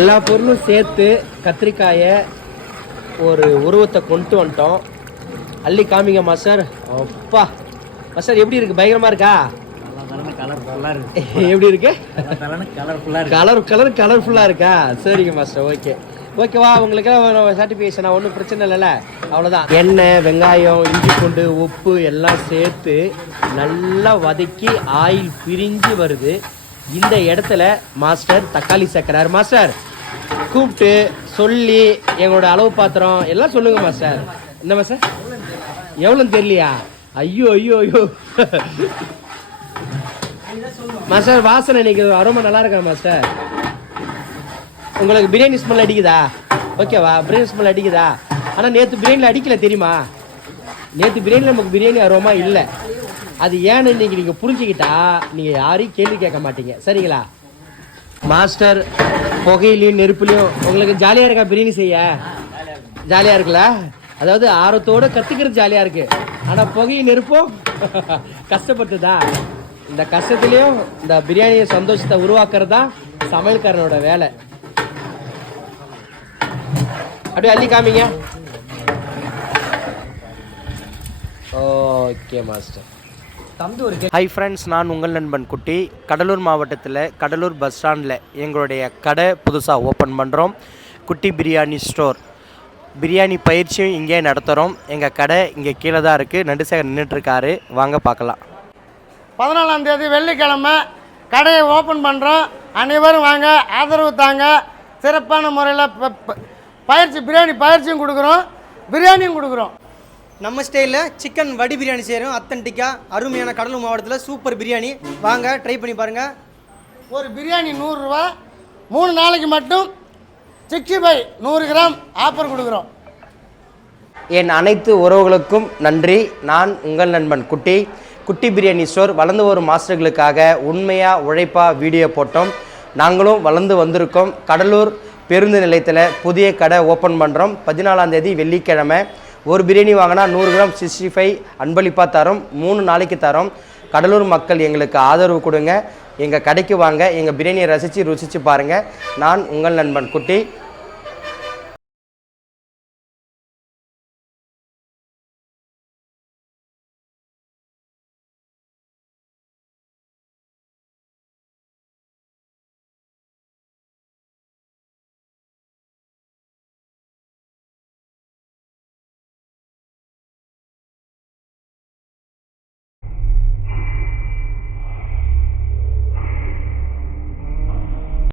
எல்லா பொருளும் சேர்த்து கத்திரிக்காயை ஒரு உருவத்தை கொண்டு வந்துட்டோம். அள்ளி காமிங்க மாஸ்டர். அப்பா. மாஸ்டர் எப்படி இருக்கு? பயங்கரமா இருக்கா? எப்படி இருக்கு? கலர் கலர் கலர்ஃபுல்லா இருக்கா. சரிங்க மாஸ்டர். ஓகே. ஓகேவா உங்களுக்கு சர்டிஃபிகேஷன் ஒன்றும் பிரச்சனை இல்லைல்ல. அவ்வளோதான் எண்ணெய் வெங்காயம் இஞ்சி பூண்டு உப்பு எல்லாம் சேர்த்து நல்லா வதக்கி ஆயில் பிரிஞ்சு வருது. இந்த இடத்துல மாஸ்டர் தக்காளி சேர்க்குறாரு. மாஸ்டர் கூப்பிட்டு சொல்லி எங்களோட அளவு பாத்திரம் எல்லாம் சொல்லுங்க மாஸ்டர் என்னம்மா மாஸ்டர் எவ்வளோன்னு தெரியலையா? ஐயோ ஐயோ ஐயோ. மாஸ்டர் வாசனை இன்னைக்கு அரோமா நல்லா இருக்கா மாஸ்டர் உங்களுக்கு பிரியாணி ஸ்மெல் அடிக்குதா? ஓகேவா பிரியாணி ஸ்மெல் அடிக்குதா? ஆனால் நேற்று பிரியாணியில் அடிக்கல தெரியுமா? நேற்று பிரியாணியில் நமக்கு பிரியாணி அரோமா இல்லை. அது ஏன்னு இன்னைக்கு நீங்கள் புரிஞ்சுக்கிட்டா நீங்கள் யாரையும் கேள்வி கேட்க மாட்டீங்க. சரிங்களா? மாஸ்டர் புகையிலையும் நெருப்புலையும் உங்களுக்கு ஜாலியாக இருக்கா? பிரியாணி செய்ய? ஜாலியாக இருக்குல்ல? அதாவது ஆர்வத்தோட கற்றுக்கிறது ஜாலியாக இருக்கு. ஆனால் புகையும் நெருப்பும் கஷ்டப்பட்டுதா? இந்த கஷ்டத்துலேயும் இந்த பிரியாணியை சந்தோஷத்தை உருவாக்குறது தான் சமையல்காரனோட வேலை. அப்படியே அள்ளி காமிங்க. Okay master. தம்பி ஒரு ஹை ஃப்ரெண்ட்ஸ் நான் உங்கள் நண்பன் குட்டி. கடலூர் மாவட்டத்தில் கடலூர் பஸ் ஸ்டாண்டில் எங்களுடைய கடை புதுசாக ஓப்பன் பண்ணுறோம் குட்டி பிரியாணி ஸ்டோர் பிரியாணி பயிற்சியும் இங்கே நடத்துகிறோம் எங்கள் கடை இங்கே கீழே தான் இருக்குது நடுசேகர் நின்றுட்டுருக்காரு வாங்க பார்க்கலாம். பதினாலாம் தேதி வெள்ளிக்கிழமை கடையை ஓப்பன் பண்ணுறோம் அனைவரும் வாங்க ஆதரவு தாங்க. சிறப்பான முறையில் பயிற்சி பிரியாணி பயிற்சியும் கொடுக்குறோம். பிரியாணியும் கொடுக்குறோம். நம்ம ஸ்டைலில் சிக்கன் வடி பிரியாணி செய்கிறோம் அத்தன்டிக்காக அருமையான கடலூர் மாவட்டத்தில் சூப்பர் பிரியாணி. வாங்க ட்ரை பண்ணி பாருங்கள் ஒரு பிரியாணி நூறுரூவா மூணு நாளைக்கு மட்டும் சிக்ஸ்டி ஃபைவ் நூறு கிராம் ஆஃபர் கொடுக்குறோம். என் அனைத்து உறவுகளுக்கும் நன்றி. நான் உங்கள் நண்பன் குட்டி. குட்டி பிரியாணி ஸ்டோர் வளர்ந்து வரும் மாஸ்டர்களுக்காக உண்மையாக உழைப்பாக வீடியோ போட்டோம். நாங்களும் வளர்ந்து வந்திருக்கோம். கடலூர் பேருந்து நிலையத்தில் புதிய கடை ஓப்பன் பண்ணுறோம் பதினாலாம் தேதி வெள்ளிக்கிழமை. ஒரு பிரியாணி வாங்கினா நூறு கிராம் சிக்ஸ்டி ஃபைவ் அன்பளிப்பாக தரோம் மூணு நாளைக்கு தரோம். கடலூர் மக்கள் எங்களுக்கு ஆதரவு கொடுங்க. எங்கள் கடைக்கு வாங்க எங்கள் பிரியாணியை ரசித்து ருசித்து பாருங்கள் நான் உங்கள் நண்பன் குட்டி.